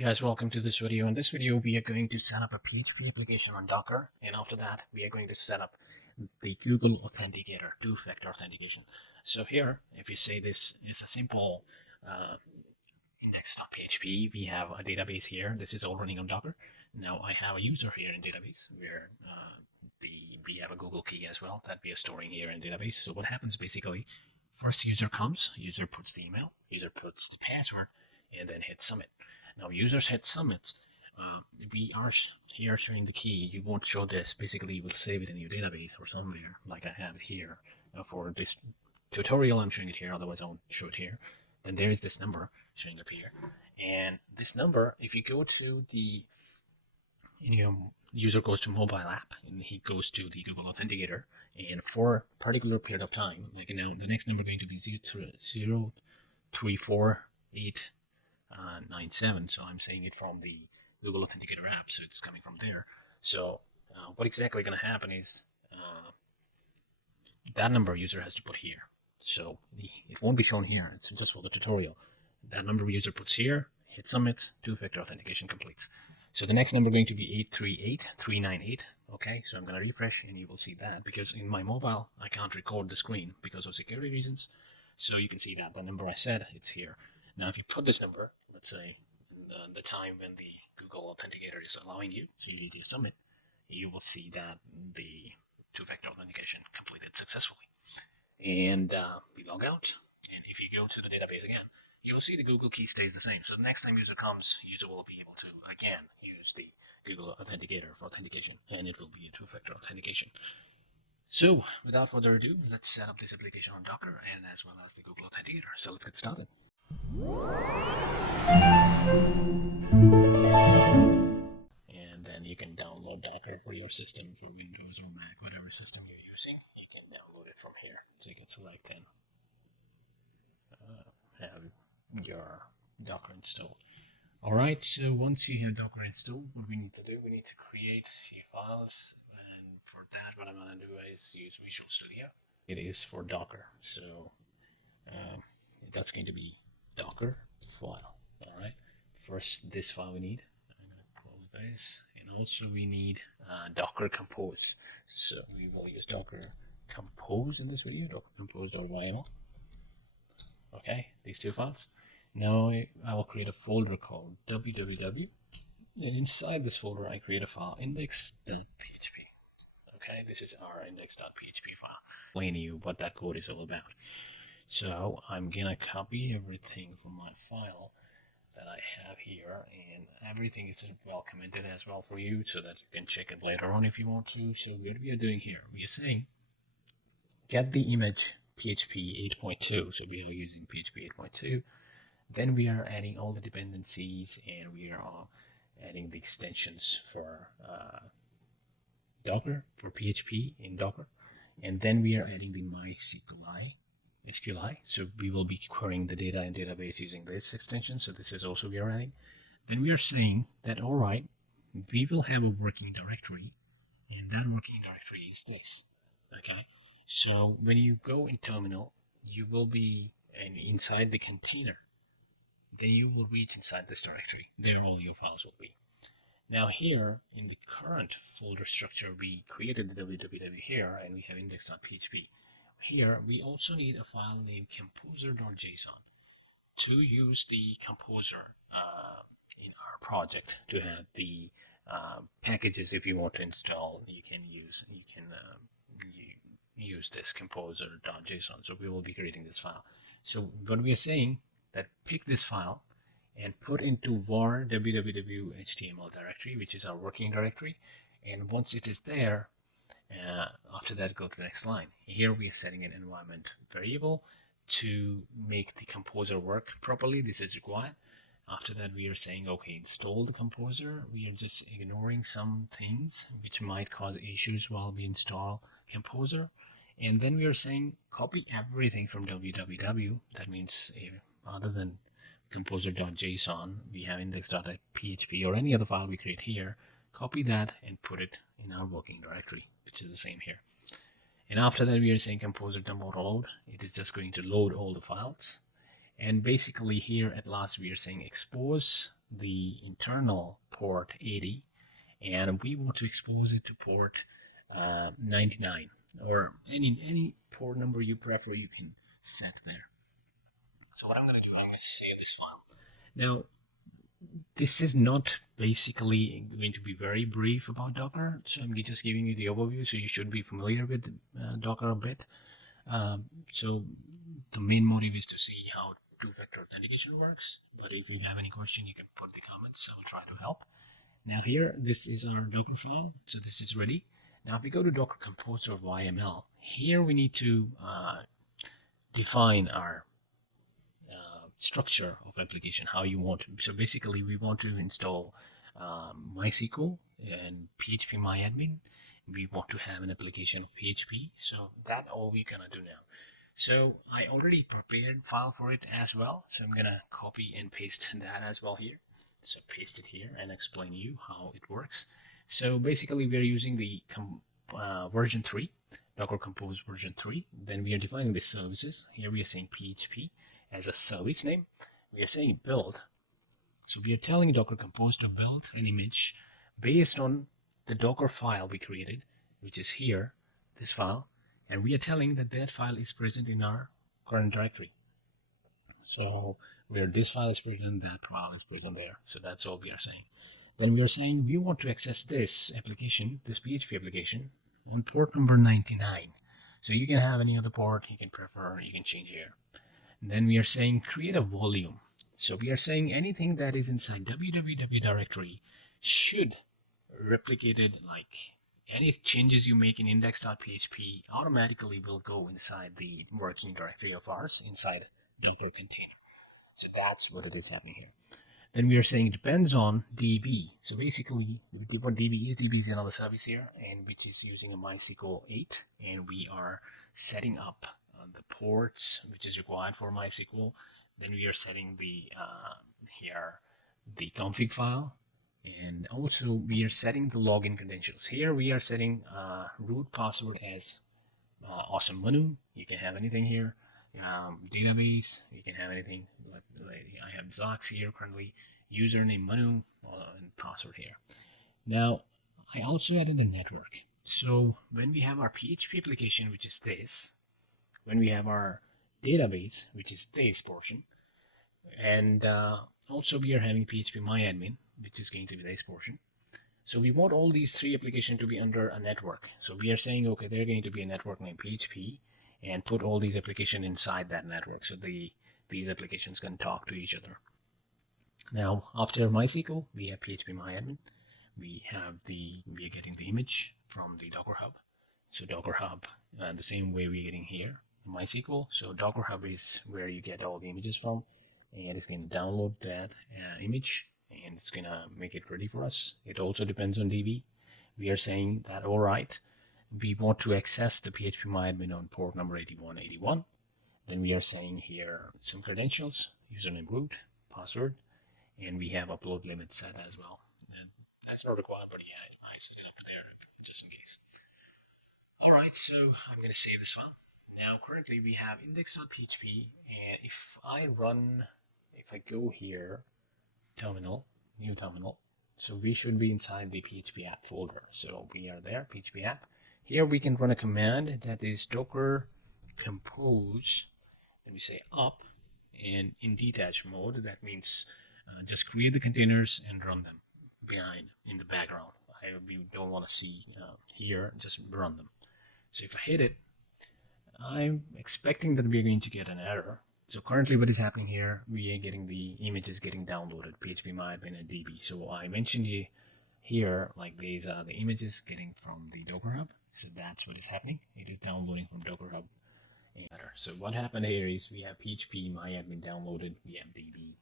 guys, welcome to this video. In this video we are going to set up a PHP application on Docker, and after that we are going to set up the Google Authenticator two-factor authentication. So here, if you say this is a simple index.php, we have a database here. This is all running on Docker. Now I have a user here in database where we have a Google key as well that we are storing here in database. So what happens basically, first user comes, user puts the email, user puts the password, and then hit submit. Now users hit submit. We are here showing the key. You won't show this. Basically, you will save it in your database or somewhere, like I have it here. For this tutorial, I'm showing it here. Otherwise, I won't show it here. Then there is this number showing up here. And this number, if you go to the, user goes to mobile app and he goes to the Google Authenticator, and for a particular period of time, like now, the next number going to be 0349897. So I'm saying it from the Google Authenticator app, so it's coming from there. So what exactly going to happen is that number user has to put here. So it won't be shown here. It's just for the tutorial. That number user puts here, hit submits, two-factor authentication completes. So the next number going to be 838398. Okay, so I'm going to refresh and you will see that, because in my mobile I can't record the screen because of security reasons. So you can see that the number I said, it's here. Now if you put this number, let's say in the time when the Google Authenticator is allowing you to submit, you will see that the two-factor authentication completed successfully. And we log out, and if you go to the database again, you will see the Google key stays the same. So the next time user comes, user will be able to again use the Google Authenticator for authentication, and it will be a two-factor authentication. So without further ado, let's set up this application on Docker and as well as the Google Authenticator. So let's get started. And then you can download Docker for your system, for Windows or Mac, whatever system you're using. You can download it from here. So you can select and have your Docker installed. Alright, so once you have Docker installed, what we need to do, we need to create a few files, and for that what I'm going to do is use Visual Studio. It is for Docker, so that's going to be Docker file. Alright, first this file we need, I'm going to close this, and also we need Docker Compose. So we will use Docker Compose in this video, Docker Compose.yml. Okay, these two files. Now I will create a folder called www, and inside this folder I create a file index.php. Okay, this is our index.php file. Explain to you what that code is all about. So I'm gonna copy everything from my file that I have here, and everything is well commented as well for you, so that you can check it later on if you want to. So what we are doing here, we are saying get the image PHP 8.2. So we are using PHP 8.2. Then we are adding all the dependencies, and we are adding the extensions for Docker, for PHP in Docker. And then we are adding the MySQLi. So we will be querying the data in database using this extension. So this is also we are adding. Then we are saying that, all right, we will have a working directory, and that working directory is this. Okay. So when you go in terminal, you will be inside the container. Then you will reach inside this directory. There all your files will be. Now here in the current folder structure, we created the www here, and we have index.php. Here we also need a file named composer.json to use the composer in our project to have the packages. If you want to install, you can use this composer.json. So we will be creating this file. So what we are saying, that pick this file and put into var www html directory, which is our working directory. And once it is there, after that go to the next line. Here we are setting an environment variable to make the composer work properly. This is required. After that we are saying, okay, install the composer. We are just ignoring some things which might cause issues while we install composer. And then we are saying copy everything from www. That means other than composer.json, we have index.php or any other file we create here. Copy that and put it in our working directory, which is the same here. And after that we are saying composer.load. It is just going to load all the files. And basically here at last we are saying expose the internal port 80, and we want to expose it to port 99, or any port number you prefer, you can set there. So what I'm going to do, I'm going to save this file. Now, this is not basically going to be very brief about Docker, so I'm just giving you the overview, so you should be familiar with Docker a bit. So the main motive is to see how two-factor authentication works, but if you have any question, you can put the comments. I will try to help. Now here, this is our Docker file, so this is ready. Now if we go to Docker Compose or YML, here we need to define our structure of application, how you want to. So basically we want to install MySQL and PHP MyAdmin. We want to have an application of PHP, so that all we're gonna do now. So I already prepared file for it as well, so I'm gonna copy and paste that as well here. So paste it here and explain you how it works. So basically we are using the version 3, Docker Compose version 3. Then we are defining the services. Here we are saying PHP as a service name. We are saying build. So we are telling Docker Compose to build an image based on the Docker file we created, which is here, this file, and we are telling that that file is present in our current directory. So where this file is present, that file is present there. So that's all we are saying. Then we are saying we want to access this application, this PHP application, on port number 99. So you can have any other port you can prefer, you can change here. And then we are saying create a volume. So we are saying anything that is inside www directory should replicate it, like any changes you make in index.php automatically will go inside the working directory of ours inside Docker container. So that's what it is happening here. Then we are saying it depends on DB. So basically what DB is another service here, and which is using a MySQL 8, and we are setting up the ports which is required for MySQL. Then we are setting the here the config file, and also we are setting the login credentials. Here we are setting root password as awesome Manu. You can have anything here. Database, you can have anything. Like I have Zox here currently. Username Manu and password here. Now I also added a network. So when we have our PHP application, which is this, when we have our database, which is this portion, and also we are having PHP MyAdmin, which is going to be this portion. So we want all these three applications to be under a network. So we are saying, okay, they're going to be a network named PHP, and put all these applications inside that network, so these applications can talk to each other. Now after MySQL, we have PHP MyAdmin. We are getting the image from the Docker Hub. So Docker Hub, the same way we're getting here MySQL. So Docker Hub is where you get all the images from, and it's going to download that image, and it's going to make it ready for us. It also depends on DB. We are saying that, all right, we want to access the PHP MyAdmin on port number 8181. Then we are saying here some credentials, username, root, password, and we have upload limit set as well. And that's not required, but yeah, I set it up there just in case. All right, so I'm going to save this file. Now currently we have index.php, and if I go here, terminal, new terminal, so we should be inside the PHP app folder. So we are there, PHP app. Here we can run a command that is docker compose, and we say up, and in detached mode, that means just create the containers and run them in the background. We don't want to see here, just run them. So if I hit it, I'm expecting that we're going to get an error. So currently what is happening here, we are getting the images getting downloaded, PHP MyAdmin and DB. So I mentioned here, like these are the images getting from the Docker Hub. So that's what is happening. It is downloading from Docker Hub. So what happened here is we have PHP MyAdmin downloaded, we have DB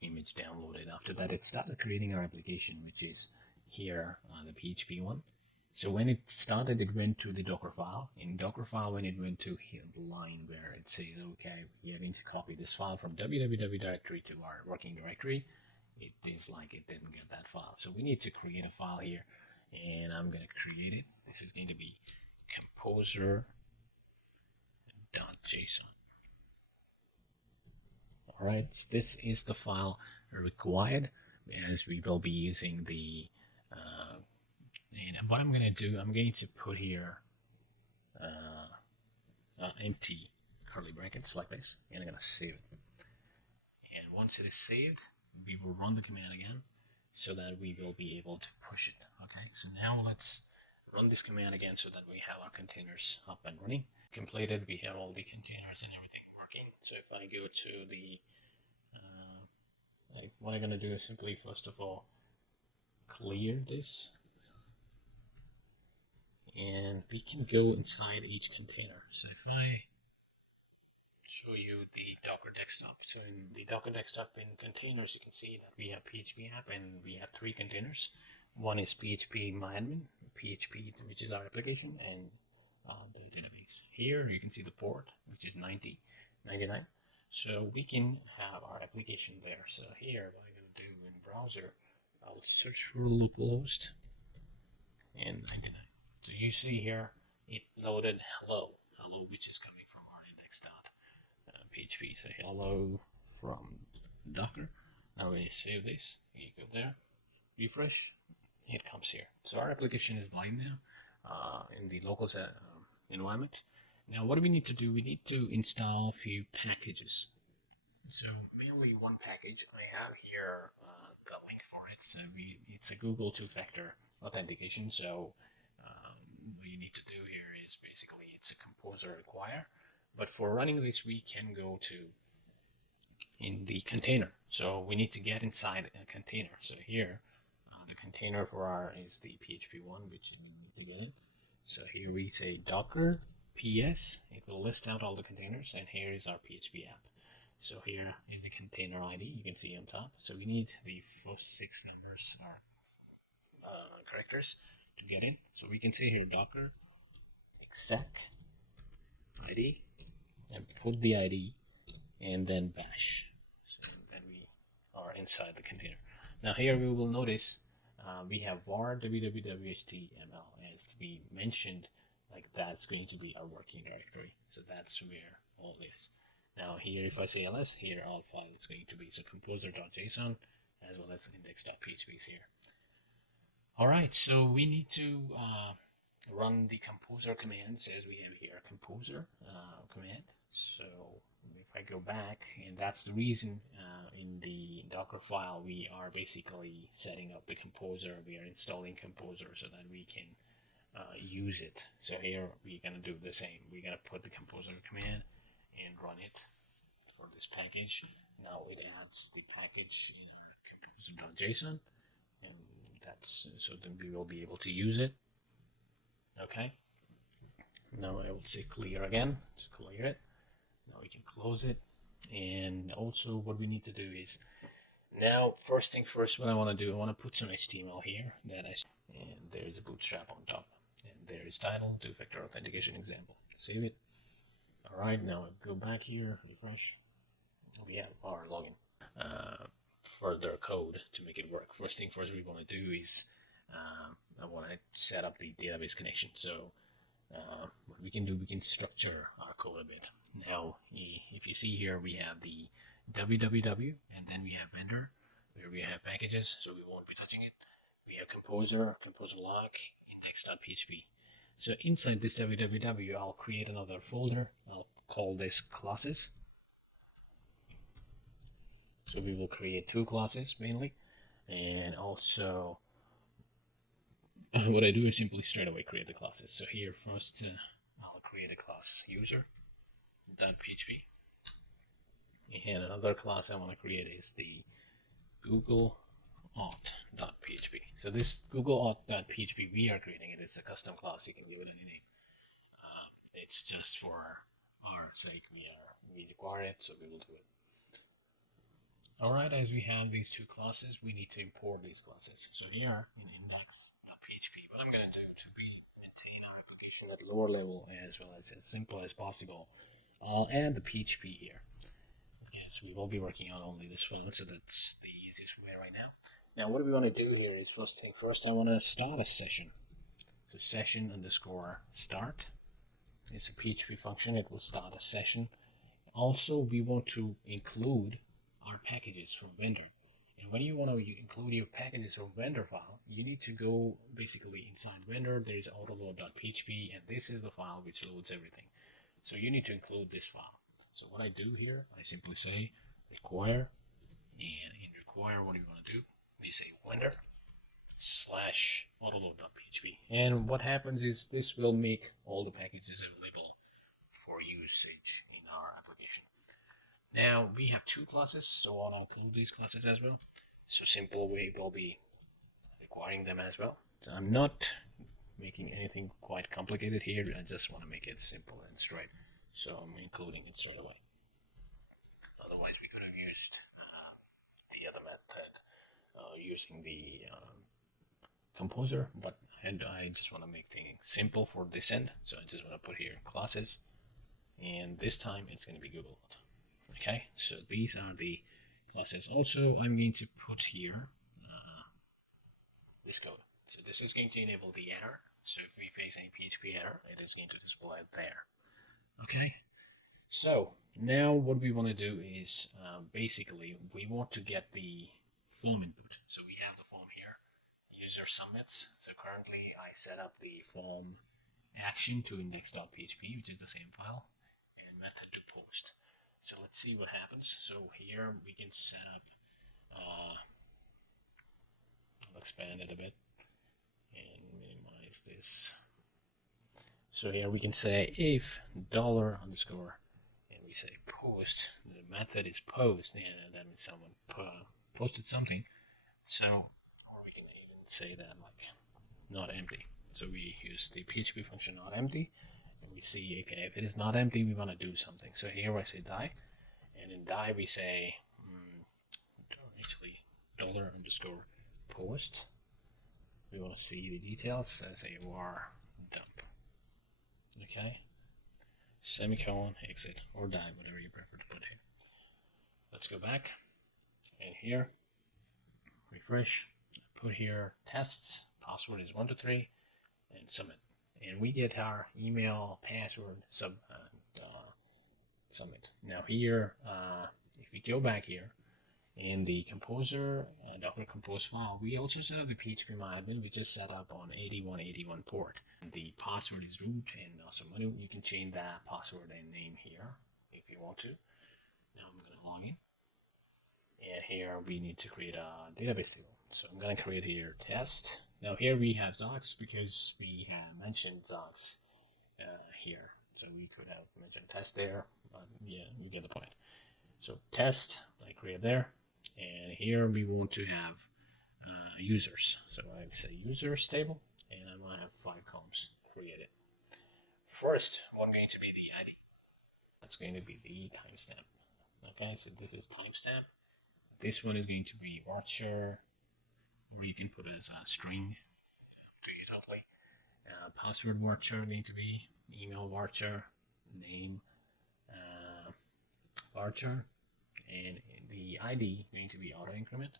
image downloaded. After that, it started creating our application, which is here, the PHP one. So when it started, it went to the Docker file. In Docker file, when it went to here, the line where it says, okay, we are going to copy this file from www directory to our working directory, it is like it didn't get that file. So we need to create a file here, and I'm going to create it. This is going to be composer.json. All right, this is the file required, as we will be using the and what I'm going to do, I'm going to put here empty curly brackets like this, and I'm going to save it. And once it is saved, we will run the command again so that we will be able to push it. Okay, so now let's run this command again so that we have our containers up and running. Completed, we have all the containers and everything working. So if I go to the what I'm going to do is simply, first of all, clear this, and we can go inside each container. So if I show you the Docker desktop, so in the Docker desktop in containers, you can see that we have PHP app and we have 3 containers. One is PHP myadmin, PHP, which is our application, and the database. Here you can see the port, which is 99. So we can have our application there. So here, what I'm going to do in browser, I'll search for localhost and 99. So you see here, it loaded hello, which is coming from our index.php. So hello from Docker. Now when you save this, you go there, refresh, it comes here. So our application is live now in the local environment. Now what do we need to do? We need to install a few packages. So mainly one package. I have here the link for it. So it's a Google two-factor authentication. So what you need to do here is basically it's a composer require. But for running this, we can go to in the container. So we need to get inside a container. So here, the container for our is the PHP one, which we need to get in. So here we say Docker PS, it will list out all the containers, and here is our PHP app. So here is the container ID, you can see on top. So we need the first 6 numbers or characters to get in. So we can say here Docker exec ID and put the ID and then bash. So then we are inside the container. Now here we will notice we have var www.html, as we mentioned. Like that's going to be our working directory. So that's where all is. Now here, if I say ls, here all file is going to be so composer.json as well as index.php is here. All right, so we need to run the composer commands as we have here composer command. So if I go back, and that's the reason in the Docker file we are basically setting up the composer. We are installing composer so that we can use it. So here we're going to do the same. We're going to put the composer command and run it for this package. Now it adds the package in our composer.json, and that's so then we will be able to use it. Okay. Now I will say clear again to clear it. Now we can close it. And also what we need to do is now first thing first, what I want to do, I want to put some HTML here and there's a bootstrap on top. And there is title, two-factor authentication example. Save it. Alright, now I go back here, refresh. We have our login. Further code to make it work. First thing first we want to do is I want to set up the database connection. So what we can do, we can structure our code a bit. Now, if you see here, we have the www, and then we have vendor, where we have packages, so we won't be touching it. We have composer, composer lock, index.php. So inside this www, I'll create another folder. I'll call this classes. So we will create 2 classes mainly, and also what I do is simply straight away create the classes. So here first I'll create a class user.php, and another class I want to create is the Google auth.php. So this Google auth.php we are creating it is a custom class. You can give it any name. It's just for our sake. We require it, so we will do it. Alright, as we have these 2 classes, we need to import these classes. So here in index.php, what I'm going to do to maintain our application at lower level as well as simple as possible, I'll add the PHP here. Yes, we will be working on only this file, so that's the easiest way right now. Now what we want to do here is first thing first, I want to start a session. So session underscore start. It's a PHP function, it will start a session. Also, we want to include our packages from vendor. And when you want to include your packages or vendor file, you need to go basically inside vendor. There's autoload.php, and this is the file which loads everything. So you need to include this file. So what I do here, I simply say require, and in require, what do you want to do? We say vendor slash autoload.php, and what happens is this will make all the packages available for usage in our application. Now we have two classes, so I'll include these classes as well. So simple way will be requiring them as well. So I'm not making anything quite complicated here. I just want to make it simple and straight. So I'm including it straight away. Otherwise, we could have used the other method using the composer, but I just want to make things simple for this end. So I just want to put here classes, and this time it's going to be Google. Okay, so these are the classes. Also, I'm going to put here this code. So this is going to enable the error. So if we face any PHP error, it is going to display it there. Okay, so now what we want to do is basically we want to get the form input. So we have the form here, user submits. So currently I set up the form action to index.php, which is the same file, and method to post. So let's see what happens. So here we can set up, I'll expand it a bit and minimize this. So here we can say if $_ and we say post, the method is post, and that means someone posted something. So, or we can even say that like not empty. So we use the PHP function not empty, and we see API. If it is not empty, we want to do something. So here I say die, and in die we say actually $_ post. We want to see the details as a var dump. Okay, semicolon exit or die, whatever you prefer to put here. Let's go back, and here refresh. Put here tests. Password is 123, and submit. And we get our email, password, submit. Now here, if we go back here in the composer Docker compose file, we also set up the PHP admin. We just set up on 8181 port. And the password is root, and also you can change that password and name here if you want to. Now I'm going to log in, and here we need to create a database table. So I'm going to create here test. Now here we have Zox because we have mentioned Zox here. So we could have mentioned test there, but yeah, you get the point. So test, I create there, and here we want to have users. So I say users table, and I'm going to have 5 columns created. First one going to be the ID. That's going to be the timestamp. Okay, so this is timestamp. This one is going to be varchar, or you can put it as a string to you totally. Password varchar going to be email varchar, name varchar, and the ID going to be auto increment,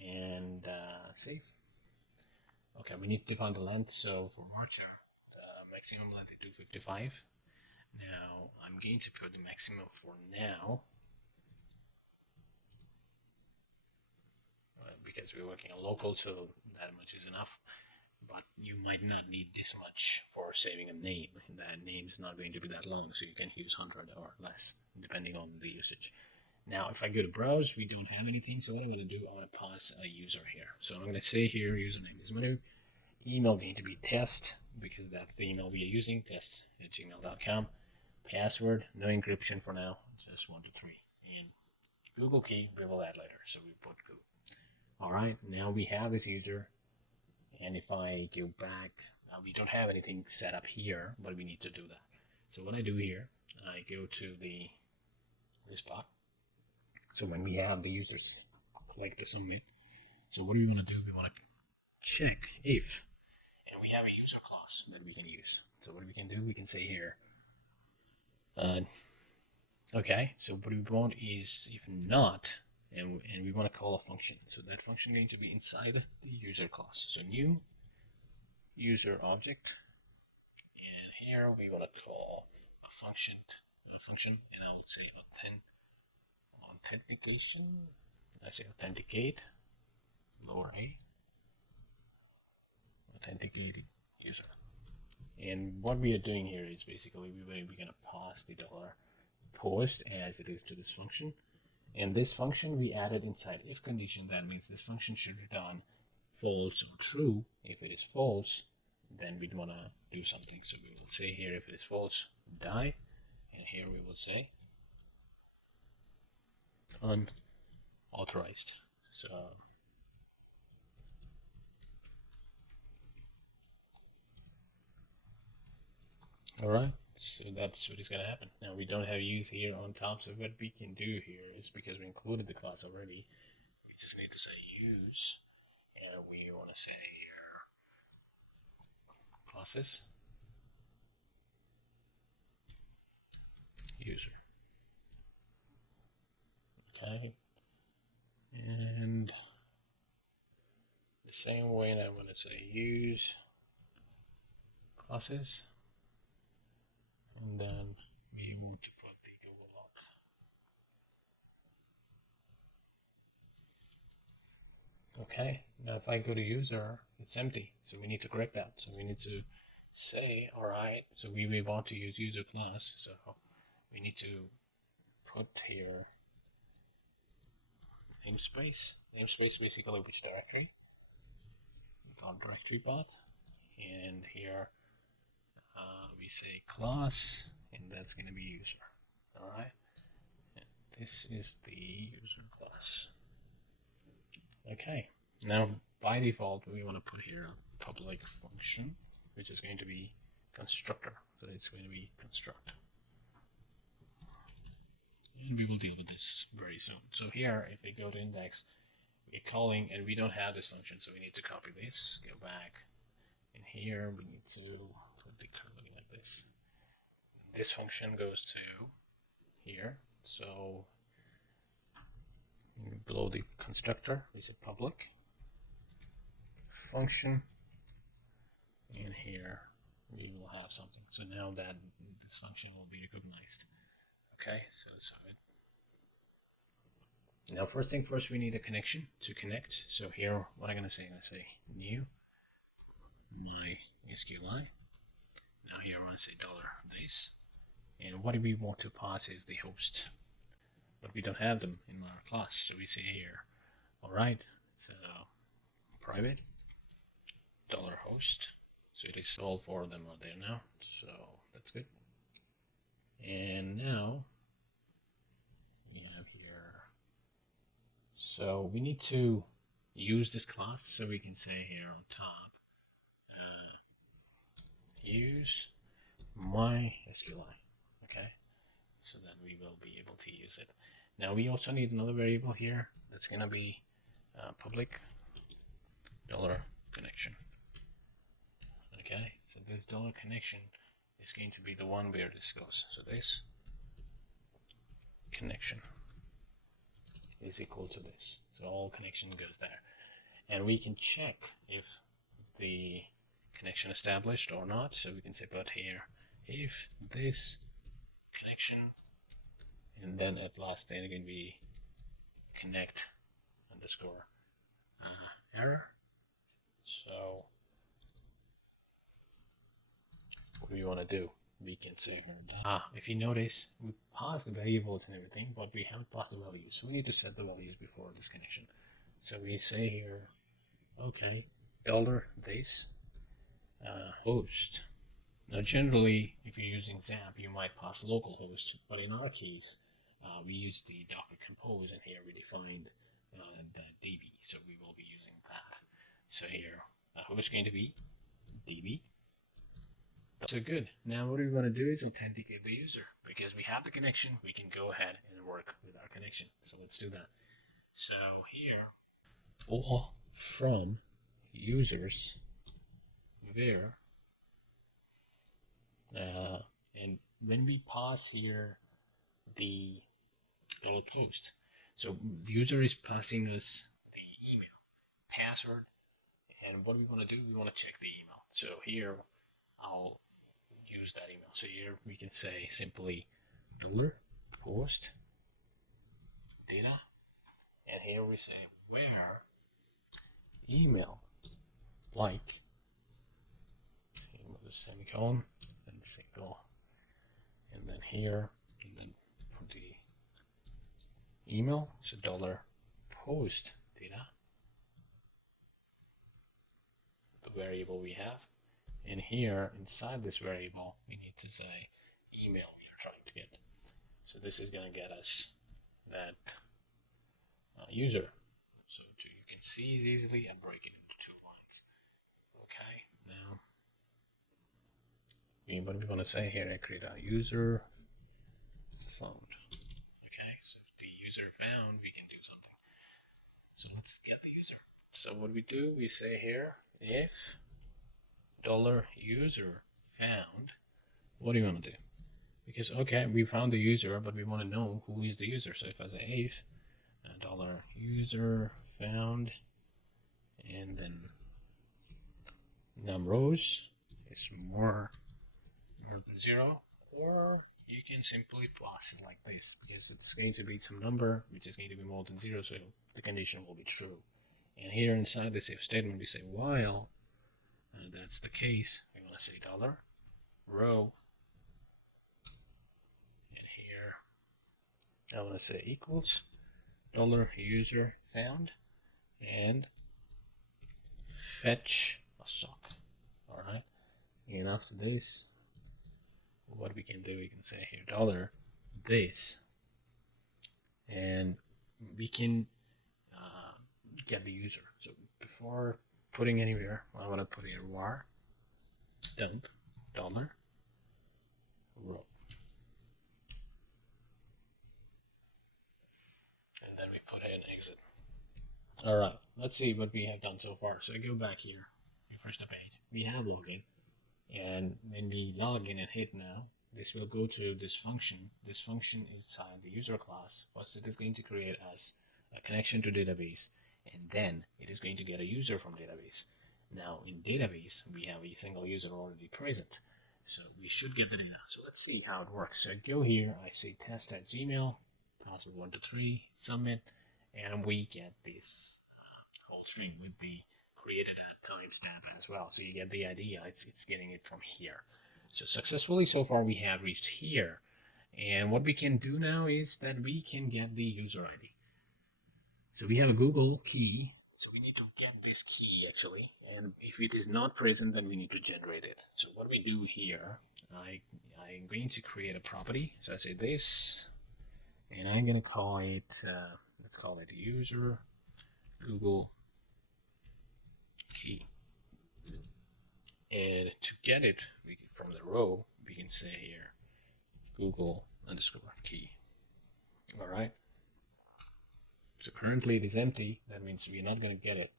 and save. Okay, we need to define the length. So for varchar, the maximum length is 255. Now I'm going to put the maximum for now, because we're working on local, so that much is enough. But you might not need this much for saving a name. That name is not going to be that long, so you can use 100 or less, depending on the usage. Now, if I go to browse, we don't have anything, so what I'm going to do, I'm going to pass a user here. So I'm going to say here, username is Manu, email going to be test, because that's the email we are using, test@gmail.com. Password, no encryption for now, just 1 to 3. And Google key, we will add later, so we put Google. Alright, now we have this user, and if I go back, now we don't have anything set up here, but we need to do that. So what I do here, I go to this part. So when we have the users click to submit, so what do we want to do? We want to check if, and we have a user class that we can use. So what we can do, we can say here, okay, so what we want is if not, and we want to call a function. So that function is going to be inside the user class. So new user object, and here we want to call a function, and I will say authentication. I say authenticate, lower a, authenticating user. And what we are doing here is basically we're going to pass the $post as it is to this function. And this function we added inside if condition. That means this function should return false or true. If it is false, then we'd want to do something. So we will say here, if it is false, die. And here we will say unauthorized. So alright, so that's what is going to happen. Now we don't have use here on top, so what we can do here is, because we included the class already, we just need to say use, and we want to say here classes user. Okay, and the same way, and I want to say use classes, and then we want to put the Google box. Okay, now if I go to user, it's empty, so we need to correct that. So we need to say, alright, so we want to use user class, so we need to put here namespace basically which directory, we call directory path, and here we say class, and that's going to be user. Alright, this is the user class. Okay, now by default we want to put here a public function which is going to be constructor, so it's going to be construct, and we will deal with this very soon. So here, if we go to index, we're calling, and we don't have this function, so we need to copy this, go back, and here we need to put the curly like this. This function goes to here, so below the constructor is a public function, and here we will have something. So now that this function will be recognized. Okay, so that's it. Now first thing first, we need a connection to connect. So here, what I'm going to say new MySQLi. Now here I want to say $base, and what we want to pass is the host, but we don't have them in our class, so we say here, alright, so private $host, so it is all four of them are there now, so that's good. And now we have here, so we need to use this class, so we can say here on top, use MySQLi, okay, so that we will be able to use it. Now we also need another variable here that's going to be public $connection. Okay, so this $connection is going to be the one where this goes. So this connection is equal to this. So all connection goes there. And we can check if the connection established or not. So we can say, but here, if this connection, and then at last then going to be connect underscore error. So what do we want to do? We can say if you notice, we passed the variables and everything, but we haven't passed the values. So we need to set the values before this connection. So we say here, okay, $base host. Now generally, if you're using XAMPP, you might pass localhost, but in our case, we use the Docker Compose, and here we defined the DB, so we will be using that. So here, host is going to be DB. So good. Now what we want to do is authenticate the user. Because we have the connection, we can go ahead and work with our connection. So let's do that. So here, all from users there, and when we pass here the $post, so user is passing us the email, password, and what we want to do, we want to check the email. So here, I'll use that email. So here we can say simply $post data and here we say where email like, with a semicolon and single, and then here, and then for the email, so $post data, the variable we have, and here inside this variable we need to say email we are trying to get. So this is going to get us that user. So you can see it easily and break it into 2 lines. Okay, now what we want to say here, I create a user found. Okay, so if the user found, we can do something. So let's get the user. So what we do, we say here, if $user found, what do you want to do? Because, okay, we found the user, but we want to know who is the user. So if I say if $user found, and then num rows is more than 0, or you can simply plus it like this, because it's going to be some number which is going to be more than 0, so the condition will be true. And here inside this if statement we say while that's the case, we want to say $row, and here I want to say equals $user found and fetch a sock. Alright, and after this, what we can do, we can say here $this, and we can get the user. So before putting anywhere, I want to put here var dump $row, and then we put in exit. Alright, let's see what we have done so far. So I go back here, refresh the page, we have login, and when we log in and hit now, this will go to this function. This function is inside the user class. First it is going to create as a connection to database, and then it is going to get a user from database. Now in database we have a single user already present, so we should get the data. So let's see how it works. So I go here, I say test@gmail, password 123, submit, and we get this whole string with the created at timestamp as well. So you get the idea, it's getting it from here. So successfully so far we have reached here, and what we can do now is that we can get the user ID. So we have a Google key, so we need to get this key actually, and if it is not present then we need to generate it. So what we do here, I'm going to create a property. So I say this, and I'm going to call it, let's call it user Google key. And to get it from the row, we can say here Google underscore key. Alright. So currently it is empty, that means we're not going to get it.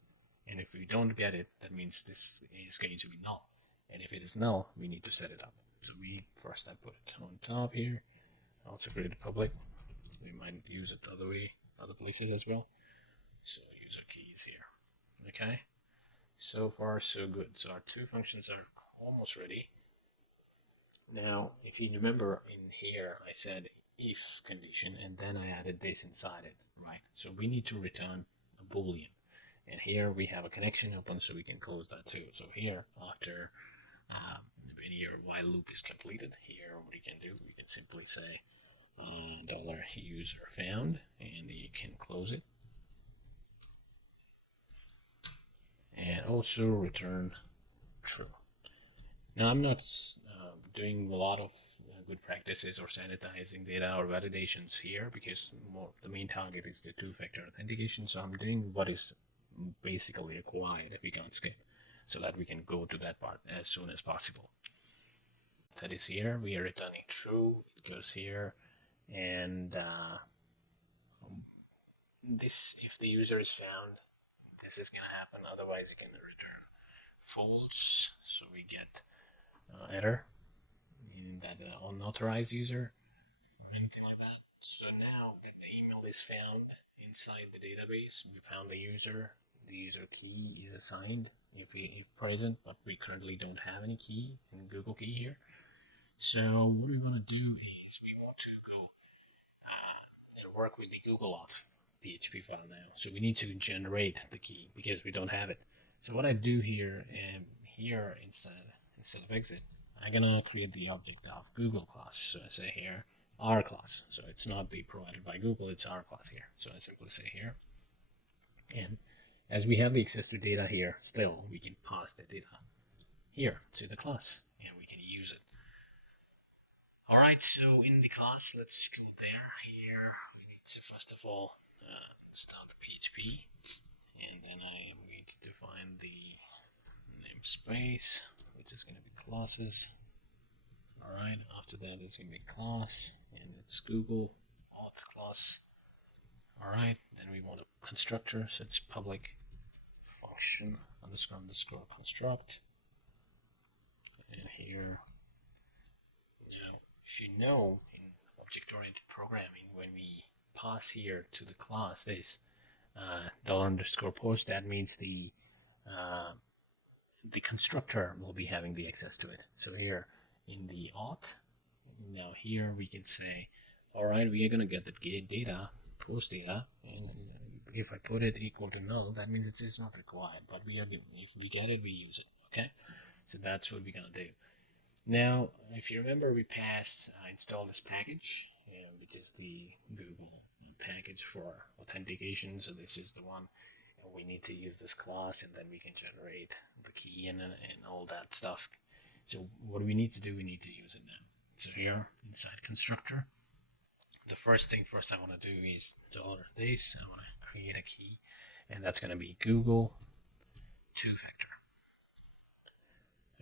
And if we don't get it, that means this is going to be null. And if it is null, we need to set it up. So first I put it on top here. I also create a public. We might use it other places as well. So user key is here. Okay. So far so good. So our 2 functions are almost ready. Now if you remember in here I said if condition, and then I added this inside it, right? So we need to return a boolean, and here we have a connection open, so we can close that too. So here after when your while loop is completed, here what we can do, we can simply say $user found, and you can close it, and also return true. Now I'm not doing a lot of good practices or sanitizing data or validations here, because the main target is the 2-factor authentication. So I'm doing what is basically required if we can't skip, so that we can go to that part as soon as possible. That is here, we are returning true, it goes here, and this, if the user is found, this is going to happen, otherwise you can return false, so we get error in that unauthorized user or anything like that. So now that the email is found inside the database, we found the user key is assigned if present, but we currently don't have any key in Google key here. So what we want to do is we want to go and work with the Google Auth PHP file now. So we need to generate the key because we don't have it. So what I do here, here instead of exit, I'm gonna create the object of Google class. So I say here our class. So it's not the provided by Google, it's our class here. So I simply say here, and as we have the access to data here, still we can pass the data here to the class and we can use it. Alright, so in the class, let's go there. Here we need to first of all start the PHP, and then I'm going to define the namespace, which is going to be classes. Alright, after that is going to be class, and it's Google auth class. Alright, then we want a constructor, so it's public function underscore construct. And here, now if you know in object-oriented programming, when we pass here to the class this $_post, that means the constructor will be having the access to it. So here in the auth, now here we can say, all right, we are going to get the data, post data, and if I put it equal to null, that means it is not required, but we are, if we get it, we use it. Okay, so that's what we're going to do. Now, if you remember, we passed install this package, which is the Google package for authentication. So this is the one, and we need to use this class, and then we can generate the key and all that stuff. So what do we need to do? We need to use it now. So here inside constructor, the first I want to do is $this. I want to create a key, and that's going to be Google two-factor.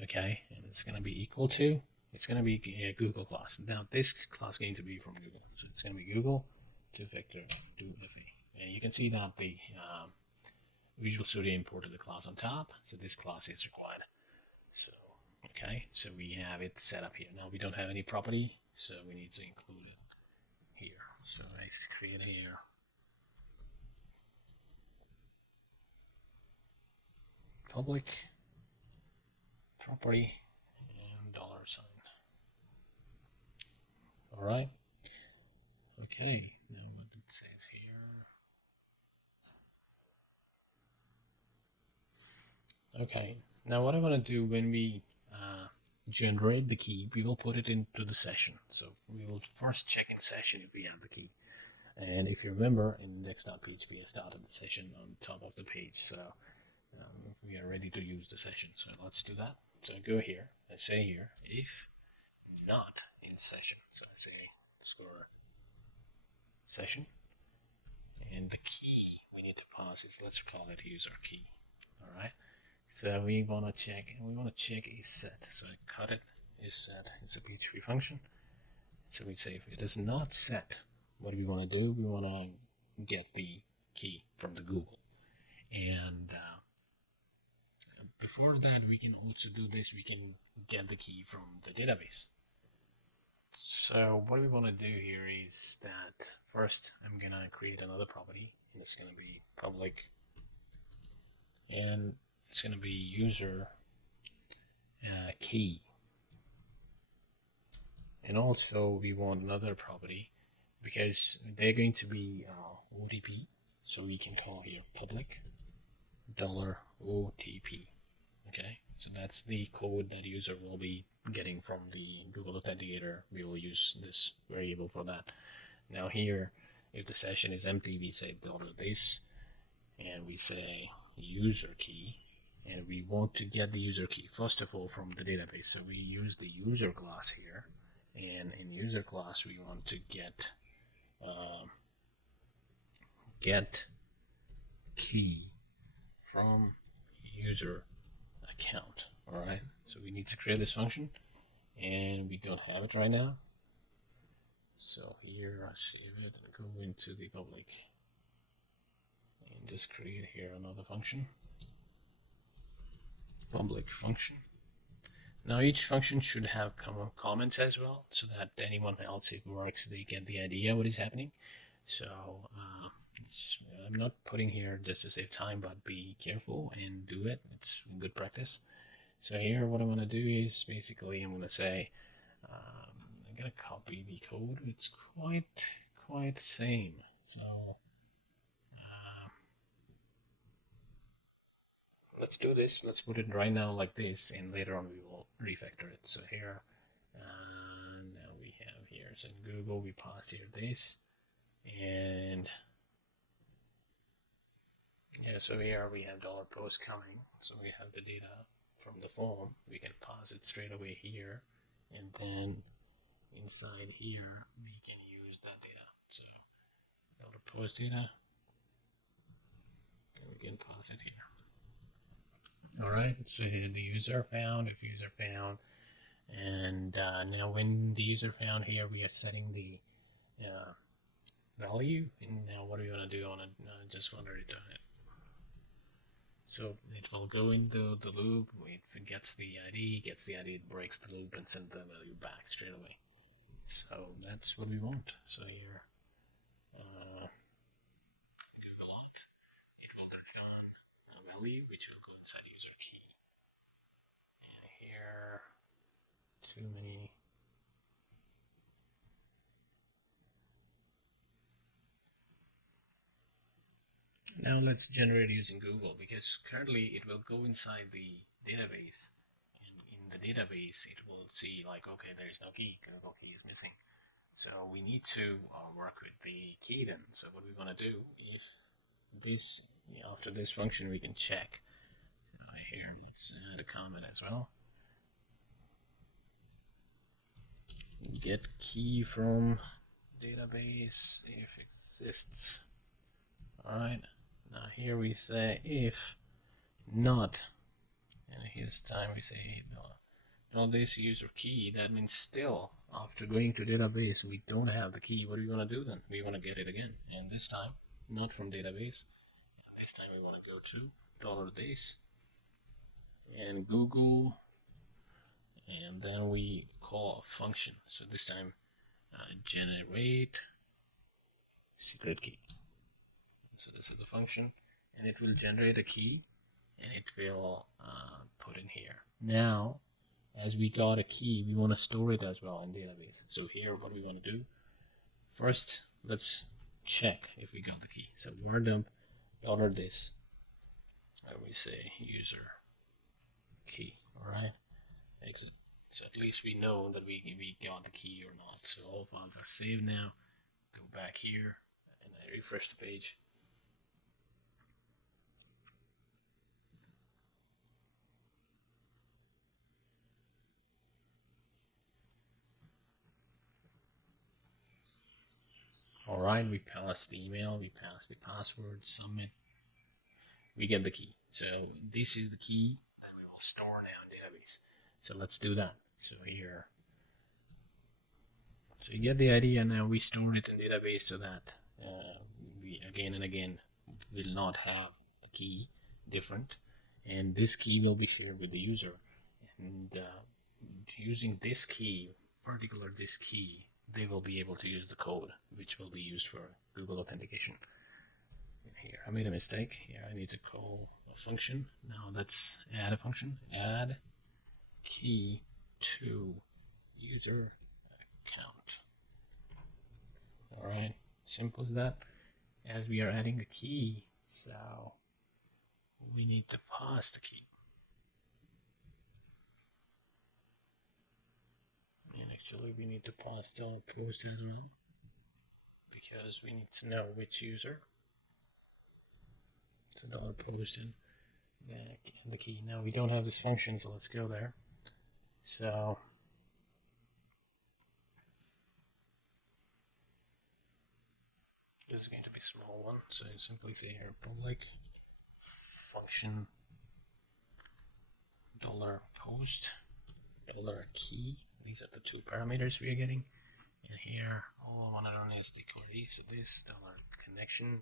Okay, and it's going to be equal to, it's going to be a Google class. Now this class is going to be from Google, so it's going to be Google two-factor FA. And you can see that the Visual Studio imported the class on top, so this class is required. So okay, so we have it set up here. Now we don't have any property, so we need to include it here. So I create here public property and $. All right. Okay. Now what it says here. Okay. Now what I want to do when we generate the key, we will put it into the session. So we will first check in session if we have the key. And if you remember, in index.php, I started the session on top of the page. So we are ready to use the session. So let's do that. So I go here, I say here, if not in session. So I say, let's go to session. And the key we need to pass is, let's call it user key. All right. So we want to check, and we want to check is set. So I cut it, is set. It's a PHP function. So we say if it is not set, what do we want to do? We want to get the key from the Google. And before that, we can also do this. We can get the key from the database. So what we want to do here is that first I'm going to create another property. And it's going to be public. And it's going to be user key. And also we want another property because they're going to be OTP. So we can call here public $OTP. Okay, so that's the code that user will be getting from the Google Authenticator. We will use this variable for that. Now here, if the session is empty, we say $this, and we say user key, and we want to get the user key first of all from the database. So we use the user class here, and in user class we want to get key from user account. All right, so we need to create this function, and we don't have it right now. So here I save it and go into the public and just create here another function, public function. Now each function should have comments as well, so that anyone else, if it works, they get the idea what is happening. So I'm not putting here just to save time, but be careful and do it. It's good practice. So here what I'm going to do is basically I'm going to say I'm going to copy the code. It's quite the same. So let's do this. Let's put it right now like this, and later on we will refactor it. So here, now we have here, so in Google we pass here this, and yeah, so here we have $post coming. So we have the data from the form. We can pass it straight away here, and then inside here we can use that data. So $post data, and we can pass it here. All right, so here the user found, if user found, and now when the user found here, we are setting the value, and now what do we want to do on it? Just want to return it. So it will go into the loop, it gets the ID, it breaks the loop and sends the value back straight away. So that's what we want. So here, it will return a value which will go inside user key. And here, too many. Now let's generate using Google, because currently it will go inside the database, and in the database it will see like, okay, there is no key, Google key is missing. So we need to work with the key then. So what we're going to do, if this, after this function we can check here, let's add a comment as well. Get key from database if exists. Alright, now here we say if not, and here's time we say no this user key. That means still after going to database we don't have the key. What do we want to do then? We want to get it again, and this time not from database. This time we want to go to $this and Google, and then we call a function. So this time generate secret key. So this is the function, and it will generate a key, and it will put in here. Now, as we got a key, we want to store it as well in database. So here, what we want to do, first, let's check if we got the key. So var dump $this, and we say user key, all right, exit. So at least we know that we got the key or not. So all files are saved now. Go back here, and I refresh the page. Alright, we passed the email, we passed the password, submit, we get the key. So this is the key that we will store now in database. So let's do that. So here, so you get the idea. Now we store it in database so that we again and again will not have a key different, and this key will be shared with the user. And using this key, particular this key, they will be able to use the code, which will be used for Google Authentication. Here, I made a mistake. Here, I need to call a function. Now let's add a function. Add key to user account. All right, simple as that. As we are adding a key, so we need to pass the key. And actually we need to pass $post as well, because we need to know which user. So $post and the key. Now we don't have this function, so let's go there. So this is going to be a small one, so simply say here public function $post $key. These are the two parameters we are getting, and here all I want to run is the query. So this $connection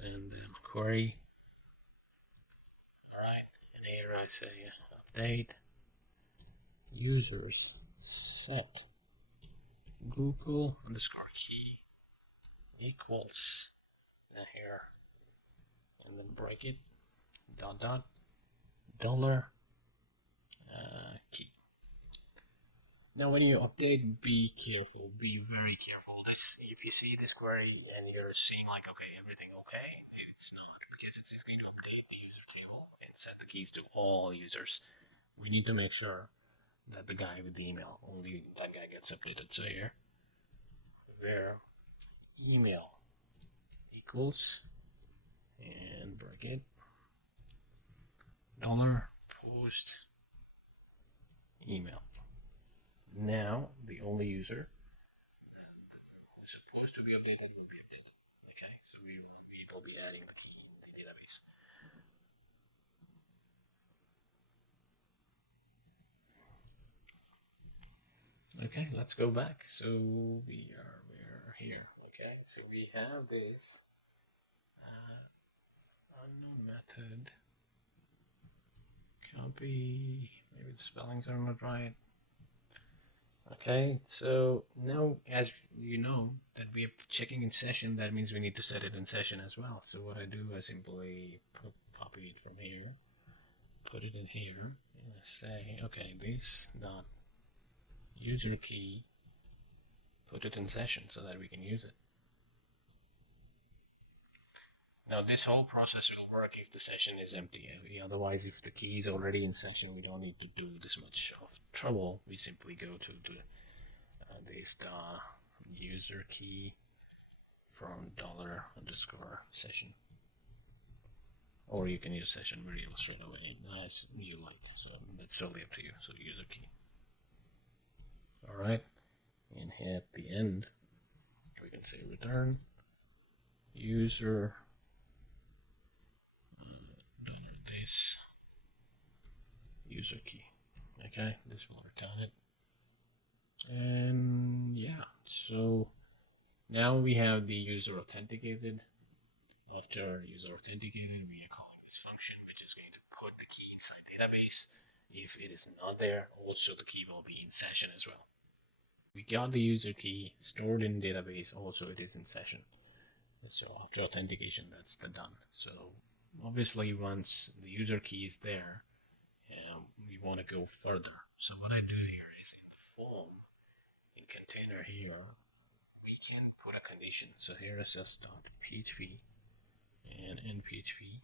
and then query. Alright, and here I say update users set Google underscore key equals, then here, and then break it, $, key. Now when you update, be careful, be very careful. If you see this query and you're seeing like, okay, everything okay, it's not, because it's going to update the user table, and set the keys to all users. We need to make sure that the guy with the email, only that guy gets updated. So here, where email equals, and bracket, $post email. Now the only user who's supposed to be updated will be updated. Okay, so we will be adding the key in the database. Okay, let's go back. So we're here. Okay, so we have this unknown method. Copy. Maybe the spellings are not right. Okay, so now as you know that we are checking in session, that means we need to set it in session as well. So what I do, I simply copy it from here, put it in here, and I say, okay, this dot user key, put it in session so that we can use it. Now this whole process will work if the session is empty. Otherwise, if the key is already in session, we don't need to do this much of trouble. We simply go to this user key from $_session, or you can use session variable straight away as you like. So that's totally up to you. So user key. All right, and at the end, we can say return user this user key. Okay, this will return it. And yeah, so now we have the user authenticated. After user authenticated, we are calling this function, which is going to put the key inside the database. If it is not there, also the key will be in session as well. We got the user key stored in database, also it is in session. So after authentication, that's the done. So obviously once the user key is there, we want to go further. So what I do here is in the form, in container here, we can put a condition. So here is just .php and in PHP.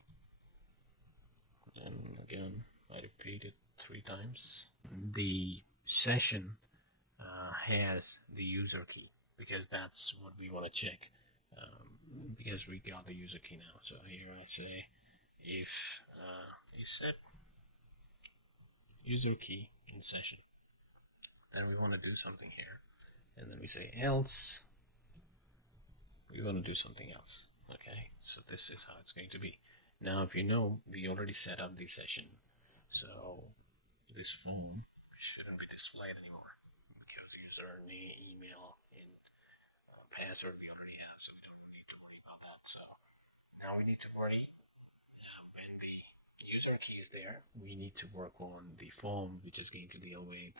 And again, I repeat it 3 times. The session has the user key because that's what we want to check. Because we got the user key now. So here I say if is set user key in session, then we want to do something here, and then we say else we want to do something else. Okay, so this is how it's going to be. Now if you know, we already set up the session, so this form shouldn't be displayed anymore because user name, email, and password we already have, so we don't need to worry about that. So now we need to worry when the user key is there, we need to work on the form which is going to deal with.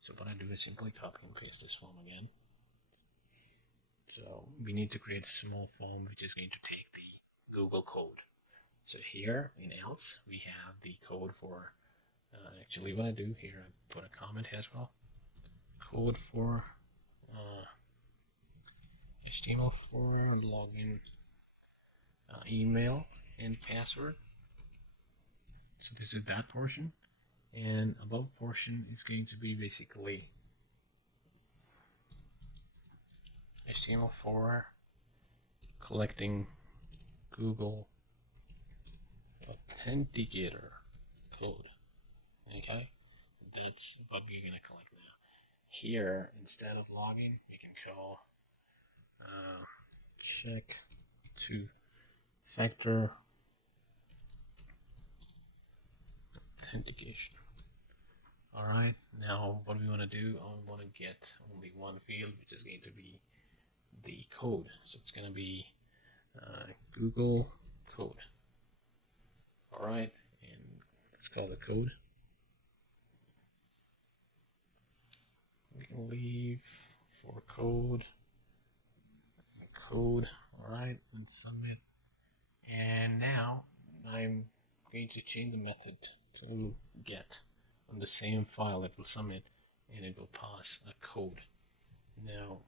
So what I do is simply copy and paste this form again. So we need to create a small form which is going to take the Google code. So here in else we have the code for actually what I do here, I put a comment as well. Code for HTML4 login, email and password. So this is that portion, and above portion is going to be basically HTML4 collecting Google Authenticator code. Okay, that's what we're gonna collect now. Here, instead of login, you can call check to factor authentication. Alright, now what we want to do, I want to get only one field, which is going to be the code. So it's going to be Google code. Alright, and let's call the code. We can leave for code, alright, and submit. And now I'm going to change the method to get. On the same file it will submit, and it will pass a code. Now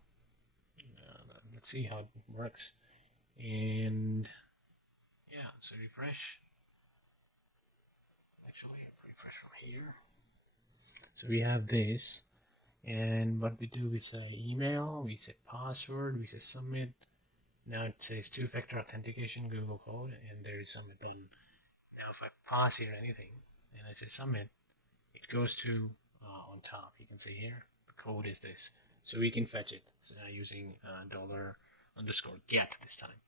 let's see how it works. And Yeah, so refresh. Actually, refresh from here. So we have this, and what we do, we say email, we say password, we say submit. Now it says two-factor authentication Google code, and there is submit button. Now if I pass here anything, and I say submit, it goes to on top. You can see here, the code is this. So we can fetch it. So now using $_get this time.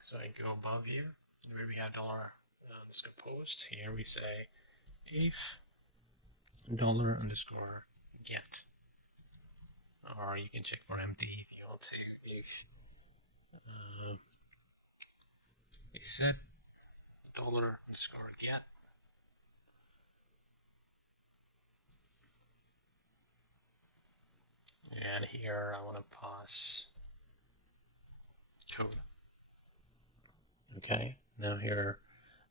So I go above here, where we have $_post. Here we say if $_get, or you can check for empty if you want to. If we set $_get, and here I want to pass code. Okay, now here,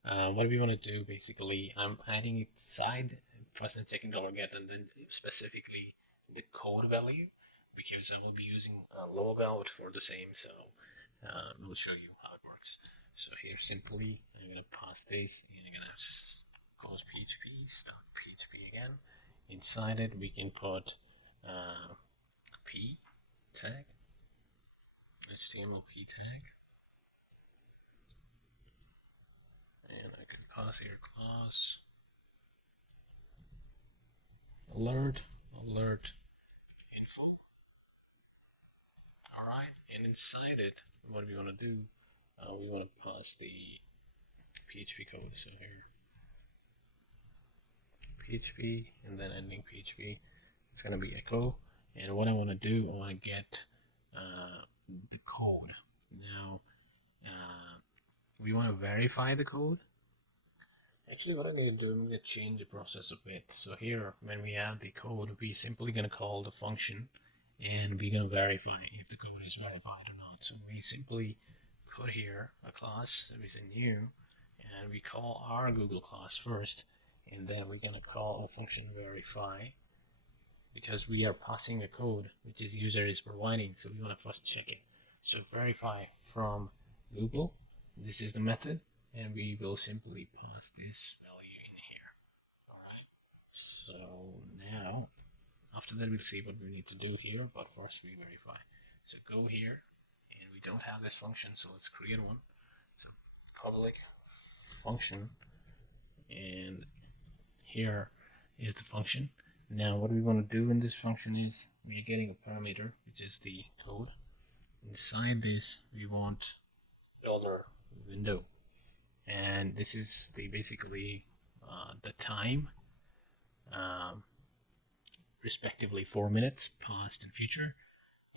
what we want to do basically, I'm adding it side, first and second $get, and then specifically the code value, because I will be using a laravel for the same, so we'll show you how it works. So here simply I'm gonna pass this, and I'm gonna close PHP, start PHP again. Inside it we can put p tag, HTML p tag, and I can pass here class alert info. Alright, and inside it, what we want to do, we want to pass the PHP code. So here, PHP, and then ending PHP. It's going to be echo. And what I want to do, I want to get the code. Now, we want to verify the code. Actually, what I'm going to do, I'm going to change the process a bit. So here, when we have the code, we're simply going to call the function, and we're going to verify if the code is verified or not. So we simply put here a class that is a new, and we call our Google class first, and then we're going to call a function verify, because we are passing a code which is user is providing, so we want to first check it. So verify from Google, this is the method, and we will simply pass this value in here. Alright, so now after that we'll see what we need to do here, but first we verify. So go here, and we don't have this function, so let's create one. So public function, and here is the function. Now what we want to do in this function is we are getting a parameter which is the code. Inside this we want $window, and this is the basically the time, respectively 4 minutes past and future,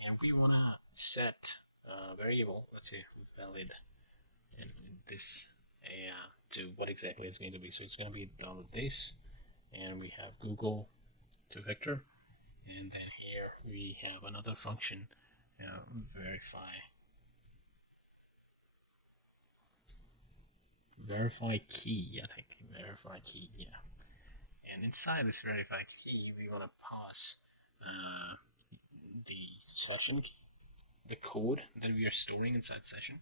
and we want to set a variable, let's say valid, and this to what exactly it's going to be. So it's going to be $this, and we have Google to vector, and then here we have another function, verify key, I think, verify key, yeah. And inside this verify key, we want to pass the session key, the code that we are storing inside session,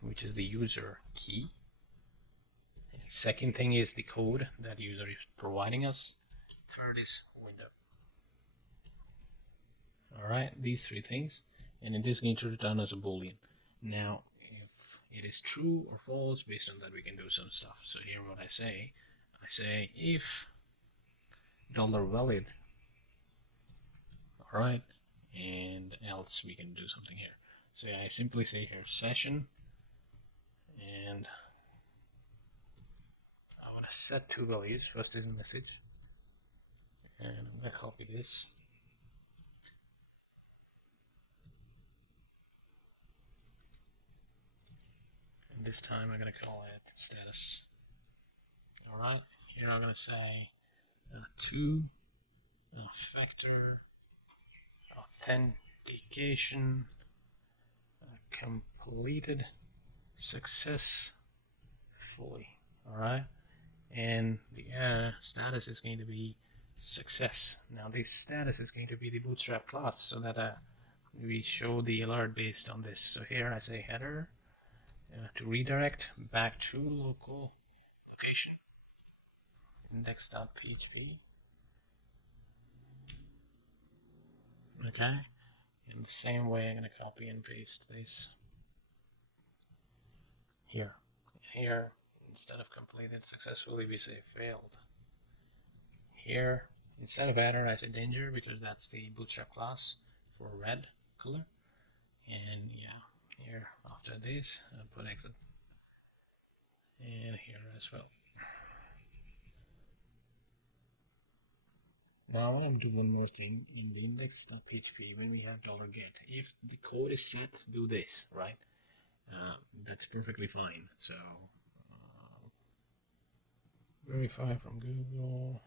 which is the user key. And second thing is the code that user is providing us. Third is window. Alright, these three things, and it is going to return as a boolean. Now if it is true or false, based on that we can do some stuff. So here what I say if $valid, alright, and else we can do something here. So I simply say here session, and I want to set two values. First is message, and I'm going to copy this, and this time I'm going to call it status. Alright, here I'm going to say two-factor authentication completed successfully. Alright, and the status is going to be success. Now this status is going to be the bootstrap class, so that we show the alert based on this. So here I say header to redirect back to local location index.php. Okay, in the same way I'm going to copy and paste this here. Here, instead of completed successfully, we say failed. Here, instead of header, I say danger because that's the bootstrap class for red color. And yeah, here after this, I'll put exit. And here as well. Now I want to do one more thing in the index.php when we have $get. If the code is set, do this, right? That's perfectly fine. So verify from Google.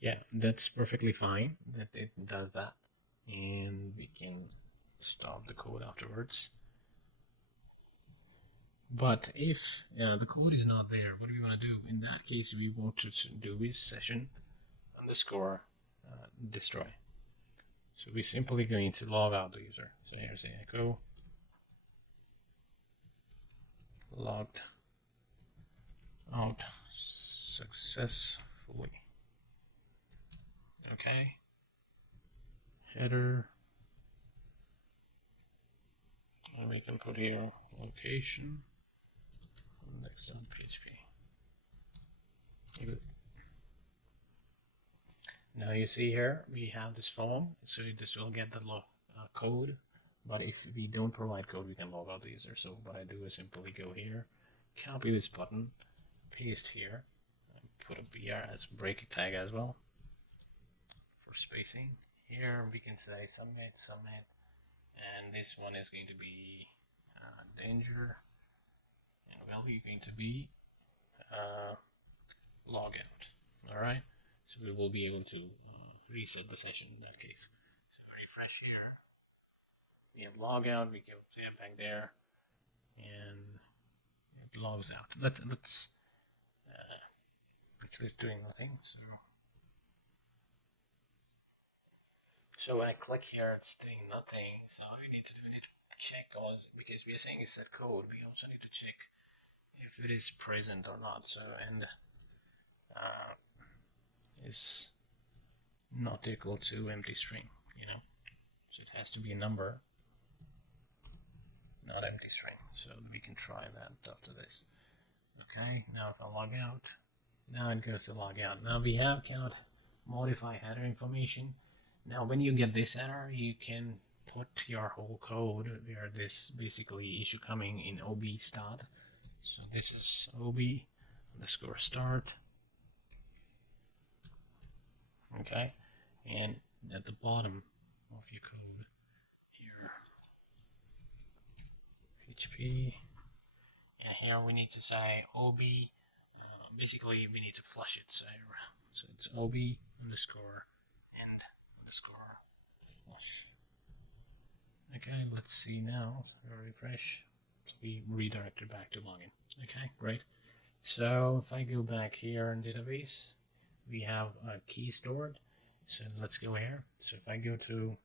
Yeah, that's perfectly fine that it does that. And we can stop the code afterwards. But if the code is not there, what do we want to do? In that case, we want to do is session underscore destroy. So we're simply going to log out the user. So here's the echo logged out successfully. Okay. Header. And we can put here location index.php. Exit. Now you see here we have this form, so this will get the code. But if we don't provide code, we can log out the user. So what I do is simply go here, copy this button, paste here, and put a BR as break tag as well for spacing. Here we can say submit, and this one is going to be danger, and value going to be logout. All right, so we will be able to reset the session in that case. So refresh here. We have logout. We go back there, and it logs out. Let's actually it's doing nothing. So when I click here, it's doing nothing. So all we need to do, we need to check all, because we are saying it's set code. We also need to check if it is present or not. So and is not equal to empty string, you know. So it has to be a number, not empty string. So we can try that after this. Okay, now if I log out, now it goes to log out. Now we cannot modify header information. Now when you get this error, you can put your whole code where this basically issue coming in ob start. So this is ob underscore start. Okay, and at the bottom of your code here, PHP, and here we need to say ob. Basically, we need to flush it. So it's ob underscore and underscore flush. Okay, let's see now. Refresh. We redirected back to login. Okay, great. So if I go back here in database, we have a key stored. So let's go here. So if I go to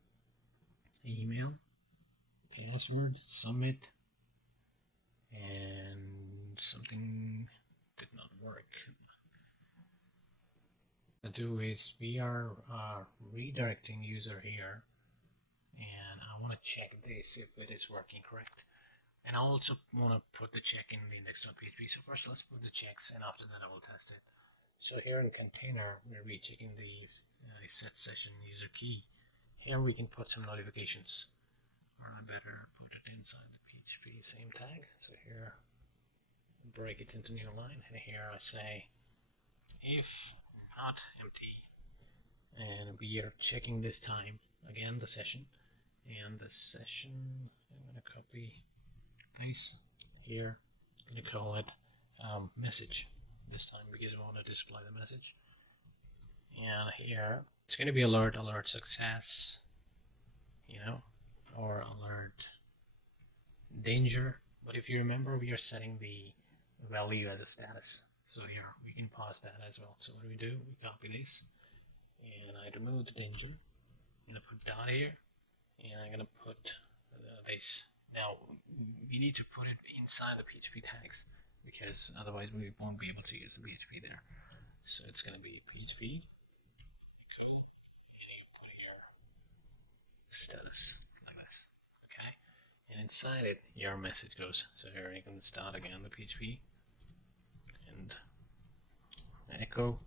email, password, submit, and something did not work. What to do is we are redirecting user here, and I want to check this if it is working correct. And I also want to put the check in the index.php. So first let's put the checks, and after that I will test it. So here in container, we're checking the set session user key. Here we can put some notifications, or I better put it inside the PHP same tag. So here, break it into new line, and here I say if not empty, and we are checking this time again the session, and the session I'm going to copy this here. I'm going to call it message this time because I want to display the message. And here it's going to be alert success, you know, or alert danger. But if you remember, we are setting the value as a status. So here we can pause that as well. So what do? We copy this and I remove the engine. I'm gonna put dot here, and I'm gonna put this. Now we need to put it inside the PHP tags because otherwise we won't be able to use the PHP there. So it's gonna be PHP status like this. Okay, and inside it your message goes. So here you can start again the PHP and echo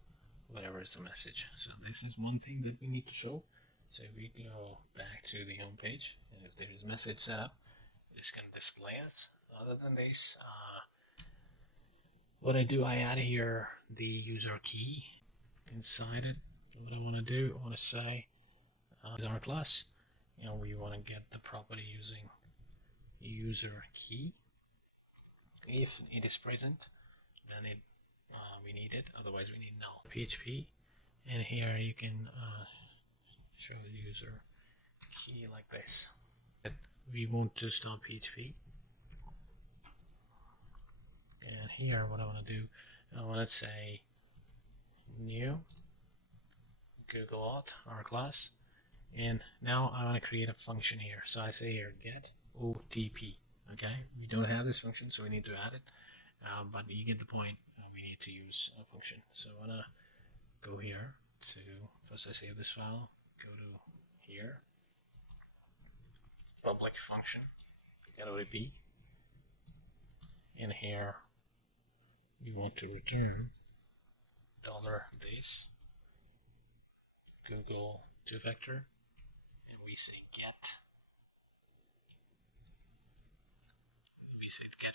whatever is the message. So this is one thing that we need to show. So if we go back to the home page, and if there is message set up, it's going to display us. Other than this, what I do, I add here the user key inside it. What I want to do, I want to say is our class, and we want to get the property using user key. If it is present, then it we need it. Otherwise, we need null PHP, and here you can show the user key like this. We want to start PHP, and here what I want to do, I want to say new Google Auth, our class, and now I want to create a function here. So I say here get OTP. Okay, we don't have this function, so we need to add it, but you get the point. We need to use a function. So I want to go here to, first I save this file, go to here, public function, get OTP, and here we want to return $this Google two-factor, and we say get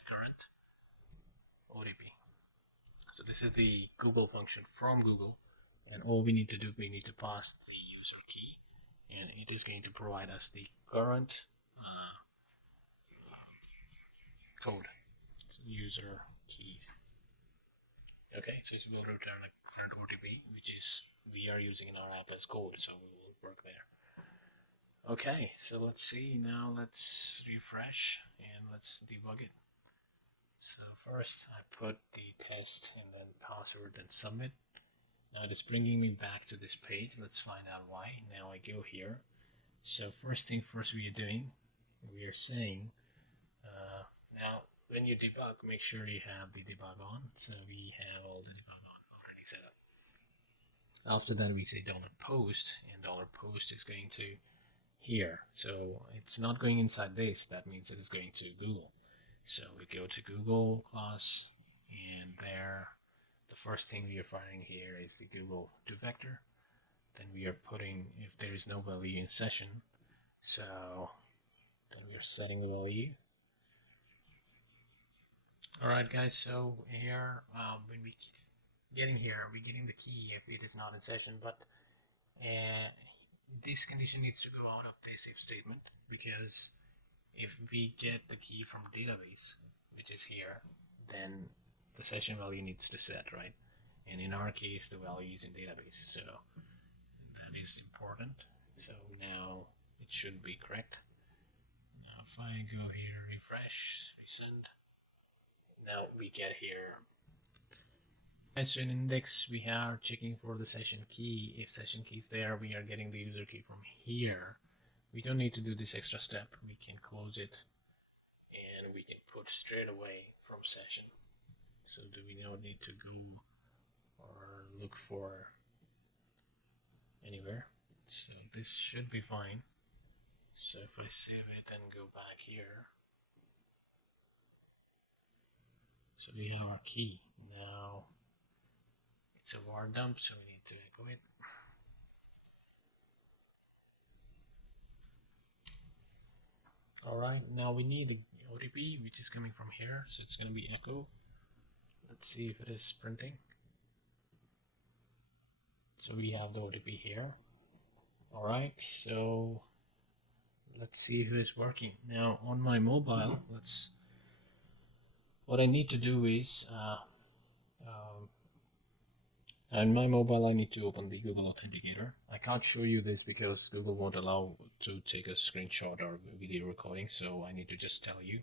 current OTP. So this is the Google function from Google, and all we need to do, we need to pass the user key, and it is going to provide us the current code, so user keys. Okay, so it will return a current OTP, which is we are using in our app as code, so we will work there. Okay, so let's see, now let's refresh and let's debug it. So first I put the test and then password and submit. Now it is bringing me back to this page. Let's find out why. Now I go here. So first thing first we are doing, we are saying, now when you debug, make sure you have the debug on. So we have all the debug on already set up. After that we say $post, and $post is going to here. So it's not going inside this, that means it is going to Google. So we go to Google class, and there the first thing we are finding here is the Google two-factor. Then we are putting, if there is no value in session, so then we are setting the value. Alright guys, so here when we getting here, we're getting the key if it is not in session, but this condition needs to go out of this if statement, because if we get the key from database, which is here, then the session value needs to set, right? And in our case, the value is in database, so that is important. So now it should be correct. Now if I go here, refresh, resend, now we get here. As in index, we are checking for the session key. If session key is there, we are getting the user key from here. We don't need to do this extra step. We can close it and we can put straight away from session. So do we not need to go or look for anywhere? So this should be fine. So if I save it and go back here, so we have our key. Now it's a var dump, so we need to echo it. Alright, now we need the OTP, which is coming from here, so it's going to be echo. Let's see if it is printing. So we have the OTP here. Alright, so let's see if it is working. Now on my mobile, what I need to do is, on my mobile I need to open the Google Authenticator. I can't show you this because Google won't allow to take a screenshot or video recording, so I need to just tell you.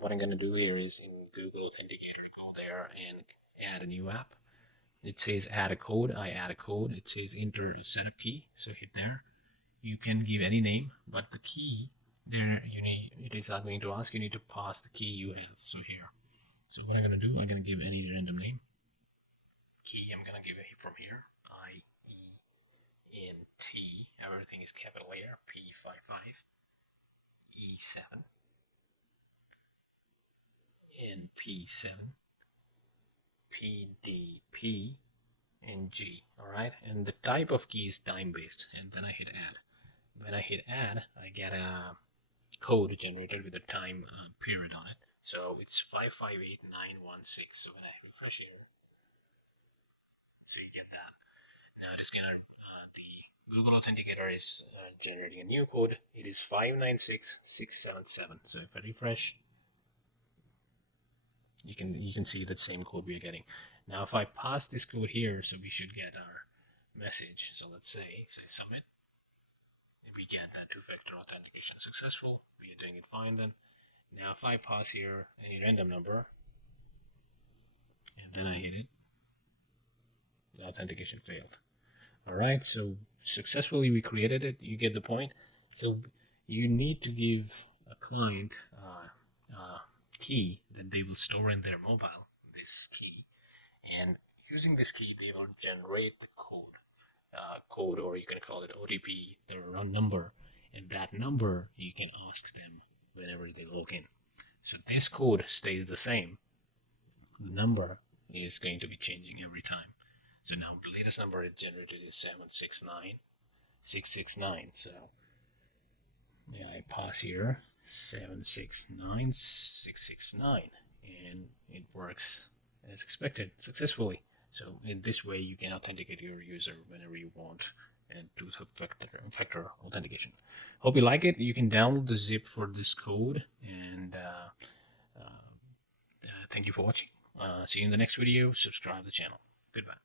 What I'm going to do here is in Google Authenticator, go there and add a new app. it says add a code. I add a code. It says enter setup key. So hit there. You can give any name, but the key there it is not going to ask. You need to pass the key you have. So here. So what I'm gonna do, I'm gonna give any random name. Key I'm gonna give it from here. IENT. Everything is capital letter. P55 E7 NP7 PDP and G. Alright, and the type of key is time based, and then I hit add. When I hit add, I get a code generated with a time period on it. So it's 558916. So when I refresh here, so you get that. Now it is gonna the Google Authenticator is generating a new code. It is 596677. So if I refresh, you can see that same code we're getting. Now if I pass this code here, so we should get our message. So let's say submit. We get that two-factor authentication successful. We are doing it fine then. Now if I pass here any random number and then I hit it, the authentication failed. Alright, so successfully we created it. You get the point. So you need to give a client key that they will store in their mobile, this key, and using this key they will generate the code, or you can call it OTP, the run number, and that number you can ask them whenever they log in. So this code stays the same. The number is going to be changing every time. So now the latest number it generated is 769669. So yeah, I pass here 769669, and it works as expected successfully. So in this way, you can authenticate your user whenever you want and do two-factor authentication. Hope you like it. You can download the zip for this code, and thank you for watching. See you in the next video. Subscribe to the channel. Goodbye.